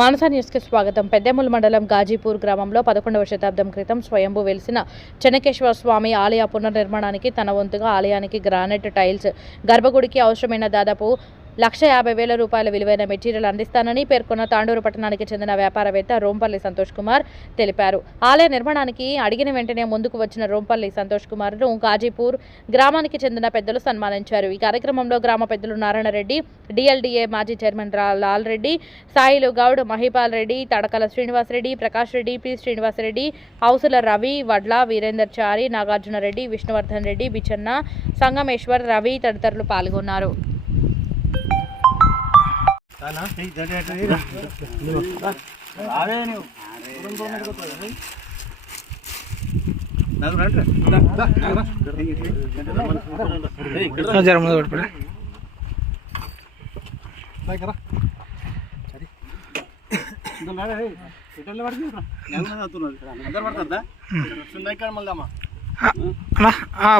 మానస న్యూస్కి స్వాగతం. పెద్దెముల్ మండలం గాజీపూర్ గ్రామంలో 11వ శతాబ్దం క్రితం స్వయంభూ వెలిసిన చెన్నకేశ్వర స్వామి ఆలయ పునర్నిర్మాణానికి తన వంతుగా ఆలయానికి గ్రానైట్ టైల్స్, గర్భగుడికి అవసరమైన దాదాపు ₹1,50,000 విలువైన మెటీరియల్ అందిస్తానని పేర్కొన్న తాండూరు పట్టణానికి చెందిన వ్యాపారవేత్త రోంపల్లి సంతోష్ కుమార్ తెలిపారు. ఆలయ నిర్మాణానికి అడిగిన వెంటనే ముందుకు వచ్చిన రోంపల్లి సంతోష్ కుమార్ను గాజీపూర్ గ్రామానికి చెందిన పెద్దలు సన్మానించారు. ఈ కార్యక్రమంలో గ్రామ పెద్దలు నారాయణ రెడ్డి, డిఎల్డిఏ మాజీ చైర్మన్ లాల్ రెడ్డి, సాయిలు గౌడ్, మహిపాల్ రెడ్డి, తడకల శ్రీనివాసరెడ్డి, ప్రకాష్ రెడ్డి, పి శ్రీనివాసరెడ్డి, హౌసుల రవి, వడ్ల వీరేందర్ చారి, నాగార్జున రెడ్డి, విష్ణువర్ధన్ రెడ్డి, బిచన్న, సంగమేశ్వర్, రవి తదితరులు పాల్గొన్నారు.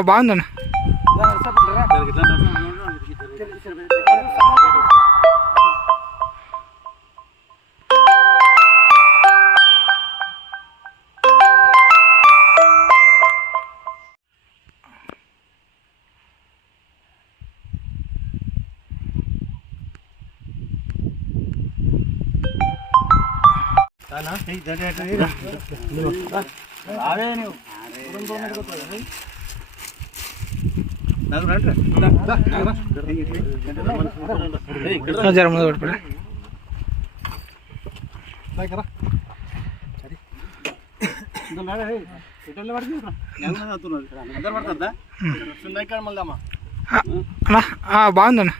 బాగుందన్న. బాగుందన్న.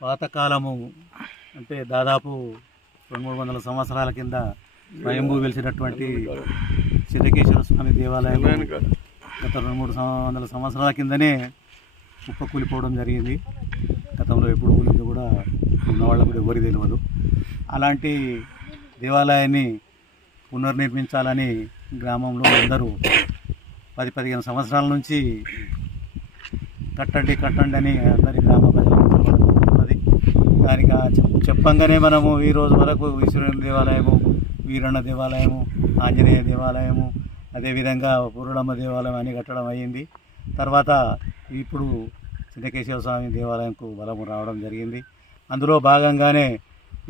పాతకాలము అంటే దాదాపు 200-300 సంవత్సరాల కింద స్వయంభూ వెలిసినటువంటి చెన్నకేశ్వర స్వామి దేవాలయం గత 200-300 సంవత్సరాల కిందనే కుప్పకూలిపోవడం జరిగింది. గతంలో ఎప్పుడు కూలిందో కూడా ఉన్నవాళ్ళకు కూడా ఎవరికి తెలియదు. అలాంటి దేవాలయాన్ని పునర్నిర్మించాలని గ్రామంలో అందరూ 10-15 సంవత్సరాల నుంచి కట్టండి అని అందరి గ్రామ ప్రజలు దానికి చెప్పంగానే మనము ఈరోజు వరకు ఈశ్వరుని దేవాలయము, వీరన్న దేవాలయము, ఆంజనేయ దేవాలయము, అదేవిధంగా పురుడమ్మ దేవాలయం అని కట్టడం అయ్యింది. తర్వాత ఇప్పుడు చెన్నకేశ్వర స్వామి దేవాలయంకు బలము రావడం జరిగింది. అందులో భాగంగానే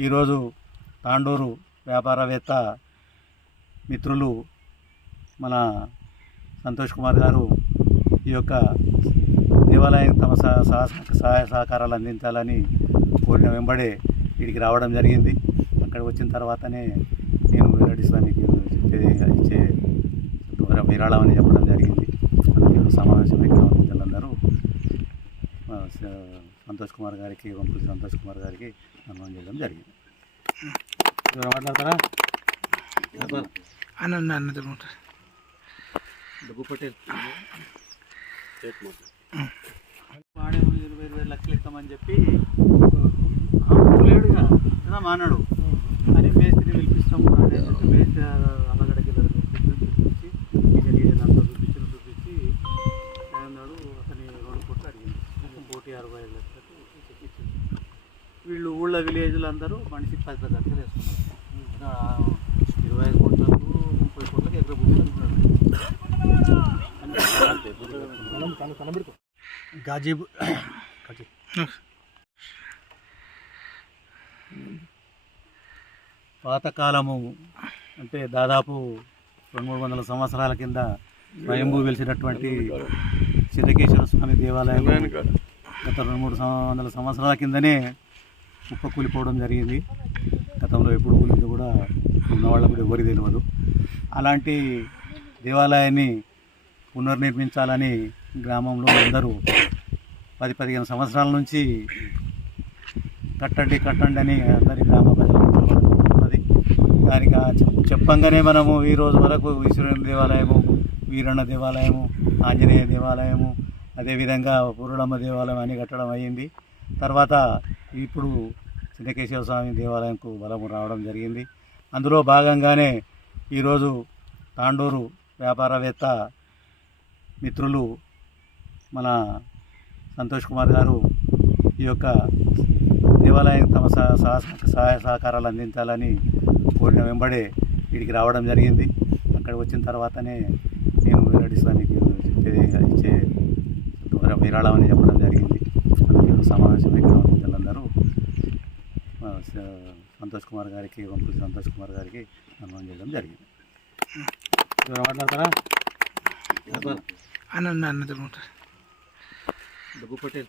ఈరోజు తాండూరు వ్యాపారవేత్త మిత్రులు మన సంతోష్ కుమార్ గారు ఈ యొక్క దేవాలయం తమ సహాయ సహకారాలు అందించాలని కోరిన వెంబడే వీడికి రావడం జరిగింది. అక్కడికి వచ్చిన తర్వాతనే నేను వెల్లడిస్తానికి ఇచ్చే విరాళం అని చెప్పడం జరిగింది. అందుకే సమావేశమై గ్రామస్తులందరూ సంతోష్ కుమార్ గారికి, వంపులి సంతోష్ కుమార్ గారికి సన్మానం చేయడం జరిగింది. మాట్లాడతారా? డబ్బు పట్టేది వాడే 20,000 లక్షలు ఇస్తామని చెప్పి లేడుగా కదా మానాడు అని మేస్త్రి పిలిపిస్తాము అని చెప్పి మేస్త్రి అల్లగడకి చూపించి చూపించి అన్నాడు. అతని 2 కోట్లు అడిగింది. 1,65,000 లక్షలు చెప్పించింది. వీళ్ళు ఊళ్ళో విలేజ్లు అందరూ మనిషికి 10 లక్షలు వేసుకున్నారు. 25 కోట్లకు 30 కోట్లకు ఎక్కడ భూములు అనుకున్నాడు. గాజీపూర్ పాతకాలము అంటే దాదాపు 200-300 సంవత్సరాల కింద స్వయంభూ వెలిసినటువంటి చెన్నకేశ్వర స్వామి దేవాలయం గత 200-300 సంవత్సరాల కిందనే కుప్పకూలిపోవడం జరిగింది. గతంలో ఎప్పుడు కూలిందో కూడా ఉన్నవాళ్ళకు కూడా ఎవరికి తెలియదు. అలాంటి దేవాలయాన్ని పునర్నిర్మించాలని గ్రామంలో అందరూ 10-15 సంవత్సరాల నుంచి కట్టండి అని అందరి గ్రామ ప్రజలు దానికి చెప్పంగానే మనము ఈరోజు వరకు ఈశ్వరుని దేవాలయము, వీరన్న దేవాలయము, ఆంజనేయ దేవాలయము, అదేవిధంగా పురుడమ్మ దేవాలయం అని కట్టడం అయ్యింది. తర్వాత ఇప్పుడు చెన్నకేశవ స్వామి దేవాలయంకు బలము రావడం జరిగింది. అందులో భాగంగానే ఈరోజు తాండూరు వ్యాపారవేత్త మిత్రులు మన సంతోష్ కుమార్ గారు ఈ యొక్క దేవాలయం తమ సహాయ సహకారాలు అందించాలని కోరిన వెంబడే వీడికి రావడం జరిగింది. అక్కడ వచ్చిన తర్వాతనే నేను వెల్లడిస్తానికి ఇచ్చే విరాళం అని చెప్పడం జరిగింది. సమావేశమై గ్రామీణులందరూ సంతోష్ కుమార్ గారికి వంపుల సంతోష్ కుమార్ గారికి అనుమతి చేయడం జరిగింది. మాట్లాడతారా అన్న డబ్బు పట్టేది